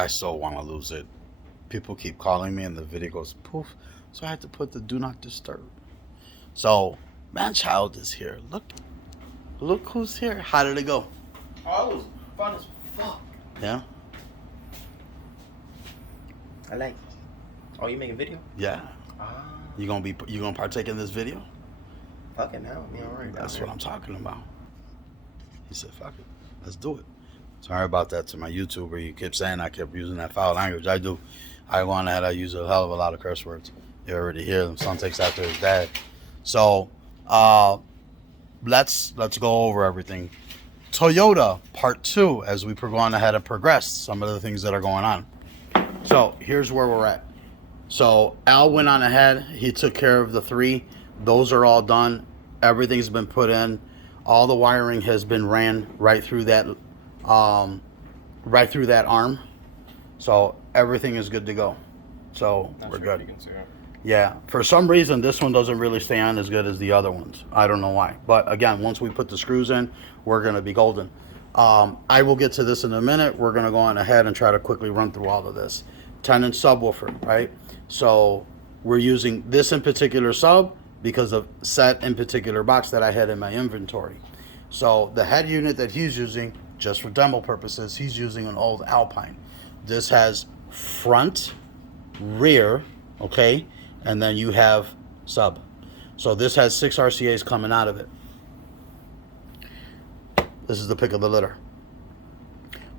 I still want to lose it. People keep calling me and the video goes poof. So I had to put the do not disturb. So, man child is here. Look who's here. How did it go? Oh, it was fun as fuck. Yeah? I like. Oh, you making video? Yeah. Ah. You gonna partake in this video? Fucking hell, me alright. That's what I'm talking about. He said, fuck it. Let's do it. Sorry about that to my YouTuber. You kept saying I kept using that foul language. I do. I go on ahead. I use a hell of a lot of curse words. You already hear them. Son takes after his dad. So, let's go over everything. Toyota Part 2, as we go on ahead and progress some of the things that are going on. So, here's where we're at. So, Al went on ahead. He took care of the 3. Those are all done. Everything's been put in. All the wiring has been ran right through that arm. So everything is good to go. So we're good. Yeah. For some reason, this one doesn't really stay on as good as the other ones. I don't know why. But again, once we put the screws in, we're going to be golden. I will get to this in a minute. We're going to go on ahead and try to quickly run through all of this. 10-inch subwoofer, right? So we're using this in particular sub because of set in particular box that I had in my inventory. So the head unit that he's using, just for demo purposes, he's using an old Alpine. This has front, rear, okay, and then you have sub. So this has 6 RCAs coming out of it. This is the pick of the litter.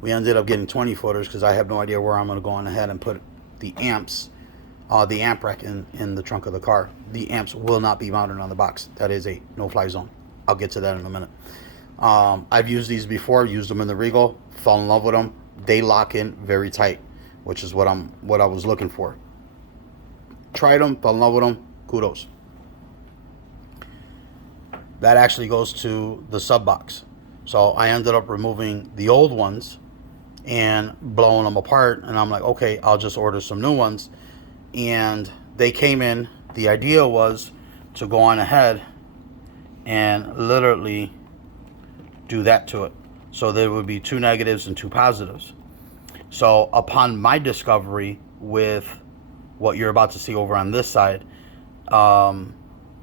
We ended up getting 20 footers because I have no idea where I'm going to go on ahead and put the amps, the amp rack in the trunk of the car. The amps will not be mounted on the box. That is a no-fly zone. I'll get to that in a minute. I've used these before, used them in the Regal, fell in love with them. They lock in very tight, which is what I was looking for. Tried them, fell in love with them, kudos. That actually goes to the sub box. So I ended up removing the old ones and blowing them apart, and I'm like, okay, I'll just order some new ones. And they came in. The idea was to go on ahead and literally do that to it. So there would be 2 negatives and 2 positives. So upon my discovery with what you're about to see over on this side, I'm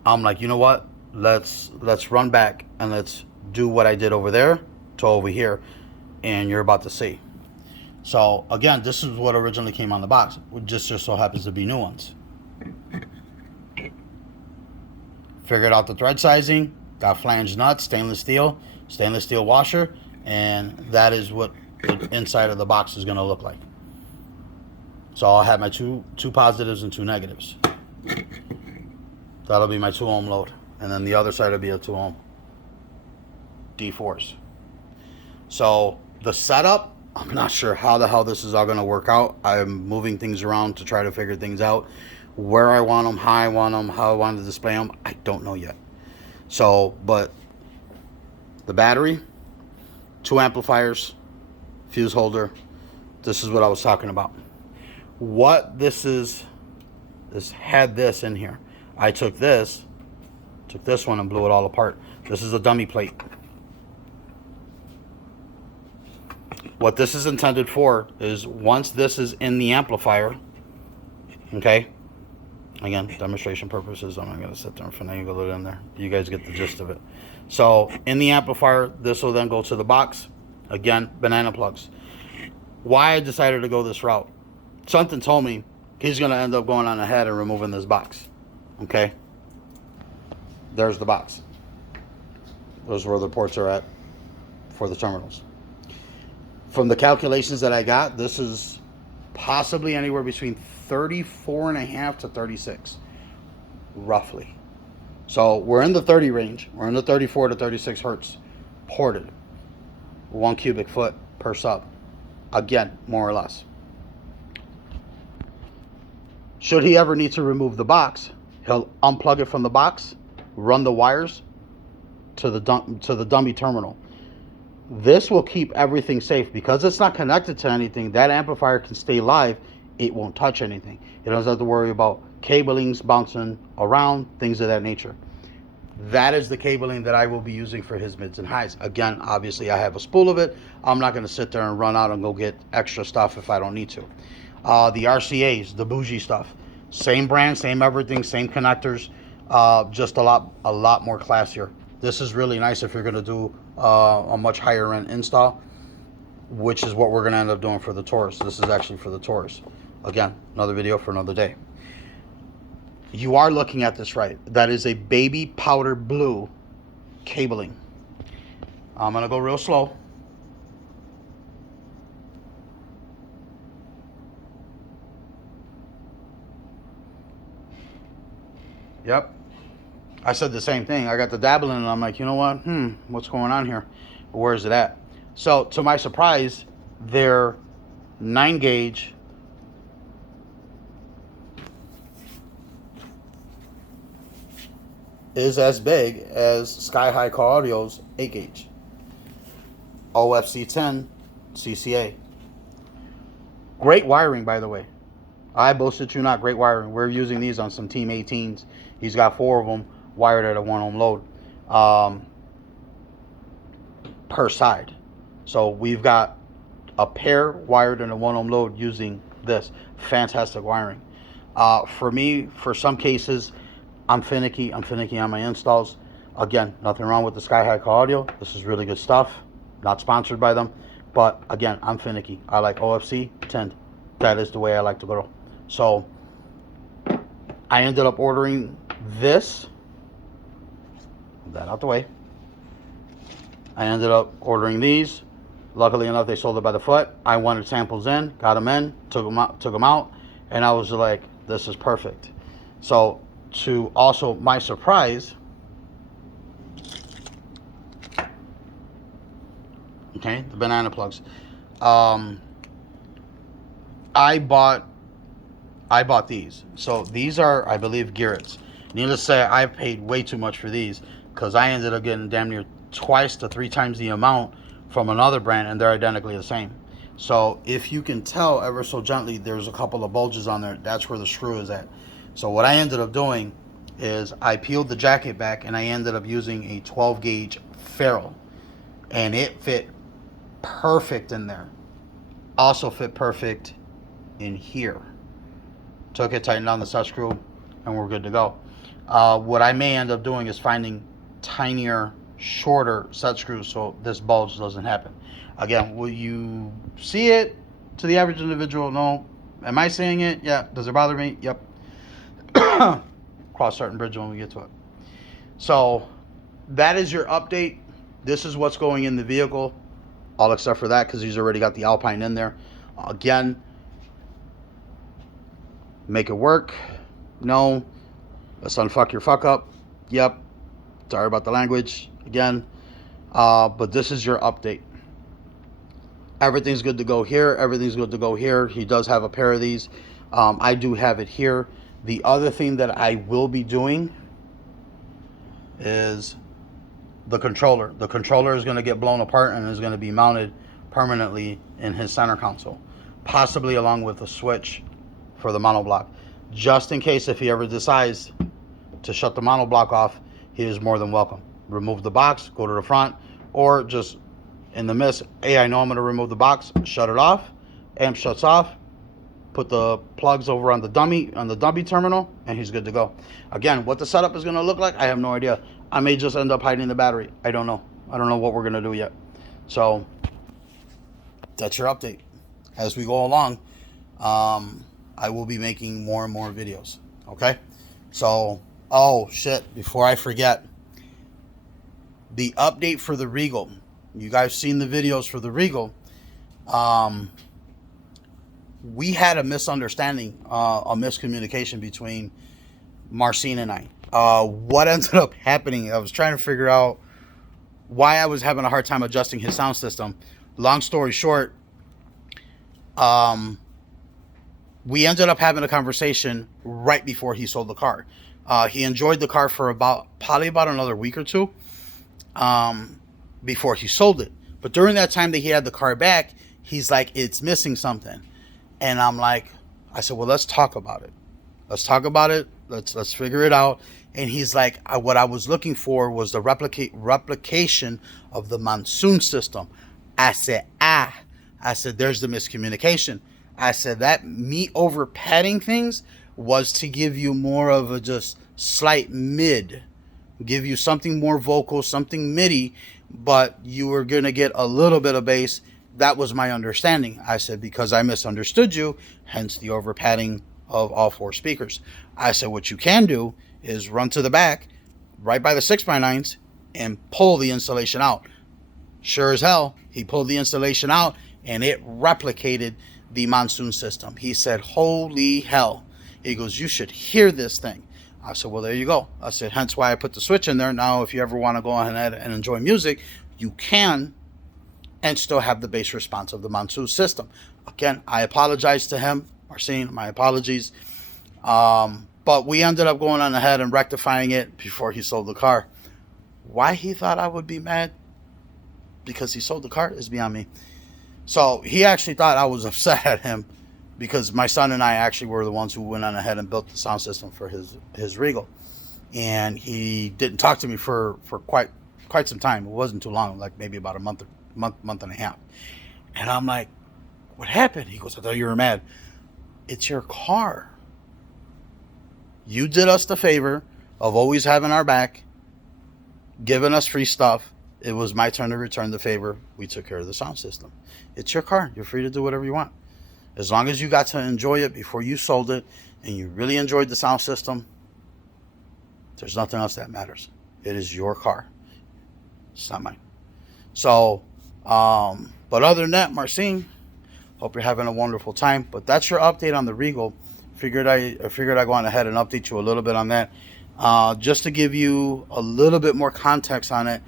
like, you know what? Let's run back and let's do what I did over there to over here, and you're about to see. So again, this is what originally came on the box. It just so happens to be new ones. Figured out the thread sizing, got flange nuts, stainless steel washer, and that is what the inside of the box is going to look like. So I'll have my two positives and 2 negatives. That'll be my 2 ohm load, and then the other side will be a 2 ohm D4s. So the setup, I'm not sure how the hell this is all going to work out. I'm moving things around to try to figure things out. Where I want them, how I want them, how I want to display them, I don't know yet. So, but the battery, 2 amplifiers, fuse holder. This is what I was talking about. What this is, this had this in here. I took this one and blew it all apart. This is a dummy plate. What this is intended for is once this is in the amplifier, okay, again, demonstration purposes, I'm not going to sit there and finagle it in there. You guys get the gist of it. So in the amplifier, this will then go to the box. Again, banana plugs. Why I decided to go this route, something told me he's going to end up going on ahead and removing this box. Okay, there's the box. Those are where the ports are at for the terminals. From the calculations that I got, this is possibly anywhere between 34.5 to 36, roughly. So we're in the 30 range. We're in the 34 to 36 hertz ported. 1 cubic foot per sub. Again, more or less. Should he ever need to remove the box, he'll unplug it from the box, run the wires to the dummy terminal. This will keep everything safe because it's not connected to anything. That amplifier can stay live. It won't touch anything. It doesn't have to worry about cablings bouncing around, things of that nature. That is the cabling that I will be using for his mids and highs. Again, obviously I have a spool of it. I'm not going to sit there and run out and go get extra stuff if I don't need to. The RCAs, the bougie stuff, same brand, same everything, same connectors, just a lot more classier. This is really nice if you're going to do a much higher end install, which is what we're going to end up doing for the Taurus. This is actually for the Taurus. Again, another video for another day. You are looking at this right. That is a baby powder blue cabling. I'm going to go real slow. Yep. I said the same thing. I got the dabbling and I'm like, you know what? What's going on here? Where is it at? So, to my surprise, they're 9 gauge is as big as Sky High Car Audio's 8 gauge. OFC 10 CCA. Great wiring, by the way. I bullshit you not, great wiring. We're using these on some Team 18s. He's got 4 of them wired at a 1 ohm load per side. So we've got a pair wired in a 1 ohm load using this. Fantastic wiring. For me, for some cases, I'm finicky on my installs. Again, nothing wrong with the Sky High Car Audio. This is really good stuff. Not sponsored by them. But again, I'm finicky. I like OFC 10. That is the way I like to go. So I ended up ordering this. Move that out the way. I ended up ordering these. Luckily enough, they sold it by the foot. I wanted samples in, got them in, took them out, and I was like, this is perfect. So, to also my surprise, okay, the banana plugs. I bought these. So these are, I believe, Garrett's. Needless to say, I paid way too much for these because I ended up getting damn near twice to 3 times the amount from another brand, and they're identically the same. So if you can tell ever so gently, there's a couple of bulges on there. That's where the screw is at. So what I ended up doing is I peeled the jacket back and I ended up using a 12 gauge ferrule, and it fit perfect in there. Also fit perfect in here. Took it, tightened on the set screw, and we're good to go. What I may end up doing is finding tinier, shorter set screws so this bulge doesn't happen. Again, will you see it to the average individual? No. Am I seeing it? Yeah. Does it bother me? Yep. Cross certain bridge when we get to it. So that is your update. This is what's going in the vehicle, all except for that, because he's already got the Alpine in there. Again, make it work. No. Let's unfuck your fuck up. Yep. Sorry about the language again. But this is your update. Everything's good to go here. Everything's good to go here. He does have a pair of these. I do have it here. The other thing that I will be doing is the controller. The controller is going to get blown apart and is going to be mounted permanently in his center console, possibly along with a switch for the monoblock, just in case if he ever decides to shut the monoblock off, he is more than welcome. Remove the box, go to the front, or just in the midst, hey, I know I'm going to remove the box, shut it off, amp shuts off, put the plugs over on the dummy terminal, and he's good to go. Again, what the setup is going to look like, I have no idea. I may just end up hiding the battery. I don't know. I don't know what we're going to do yet. So that's your update. As we go along, I will be making more and more videos. Okay? So, oh shit, before I forget, the update for the Regal. You guys seen the videos for the Regal. We had a misunderstanding, a miscommunication between Marcin and I. What ended up happening, I was trying to figure out why I was having a hard time adjusting his sound system. Long story short, we ended up having a conversation right before he sold the car. He enjoyed the car for probably about another week or two before he sold it. But during that time that he had the car back, he's like, it's missing something. And I'm like, I said, well, let's talk about it. Let's talk about it. let's figure it out. And he's like, what I was looking for was the replication of the monsoon system. I said, I said, there's the miscommunication. I said that me over padding things was to give you more of a just slight mid, give you something more vocal, something midi, but you were going to get a little bit of bass. That was my understanding. I said, because I misunderstood you, hence the over padding of all 4 speakers. I said, what you can do is run to the back, right by the 6x9s, and pull the insulation out. Sure as hell, he pulled the insulation out, and it replicated the monsoon system. He said, holy hell. He goes, you should hear this thing. I said, well, there you go. I said, hence why I put the switch in there. Now, if you ever want to go ahead and enjoy music, you can, and still have the bass response of the monsoon system. Again, I apologize to him, Marcin, my apologies. But we ended up going on ahead and rectifying it before he sold the car. Why he thought I would be mad because he sold the car is beyond me. So he actually thought I was upset at him because my son and I actually were the ones who went on ahead and built the sound system for his Regal. And he didn't talk to me for quite some time. It wasn't too long, like maybe about a month and a half. And I'm like, what happened? He goes, I thought you were mad. It's your car. You did us the favor of always having our back, giving us free stuff. It was my turn to return the favor. We took care of the sound system. It's your car. You're free to do whatever you want. As long as you got to enjoy it before you sold it and you really enjoyed the sound system, there's nothing else that matters. It is your car. It's not mine. So, but other than that, Marcin, hope you're having a wonderful time. But that's your update on the Regal. Figured I'd go on ahead and update you a little bit on that, just to give you a little bit more context on it,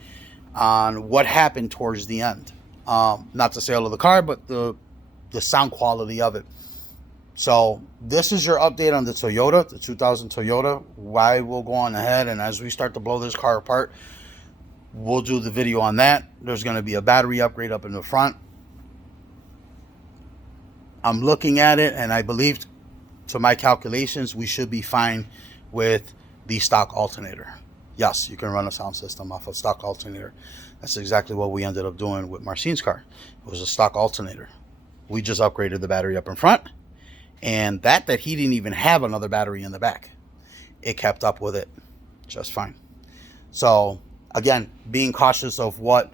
on what happened towards the end. Not the sale of the car, but the sound quality of it. So this is your update on the Toyota, the 2000 Toyota. Why we'll go on ahead, and as we start to blow this car apart, we'll do the video on that. There's going to be a battery upgrade up in the front. I'm looking at it, and I believe, to my calculations, we should be fine with the stock alternator. Yes, you can run a sound system off of stock alternator. That's exactly what we ended up doing with Marcin's car. It was a stock alternator. We just upgraded the battery up in front, and that he didn't even have another battery in the back. It kept up with it just fine. So again, being cautious of what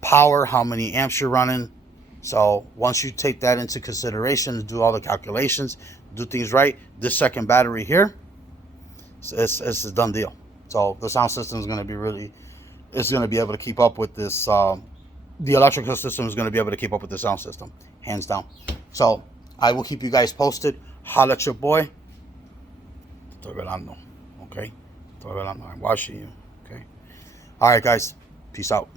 power, how many amps you're running. So once you take that into consideration, do all the calculations, do things right, this second battery here, it's a done deal. So the sound system is going to be it's going to be able to keep up with this. The electrical system is going to be able to keep up with the sound system, hands down. So I will keep you guys posted. Holla at your boy. Estoy velando, okay? Estoy velando. I'm watching you, okay? All right, guys. Peace out.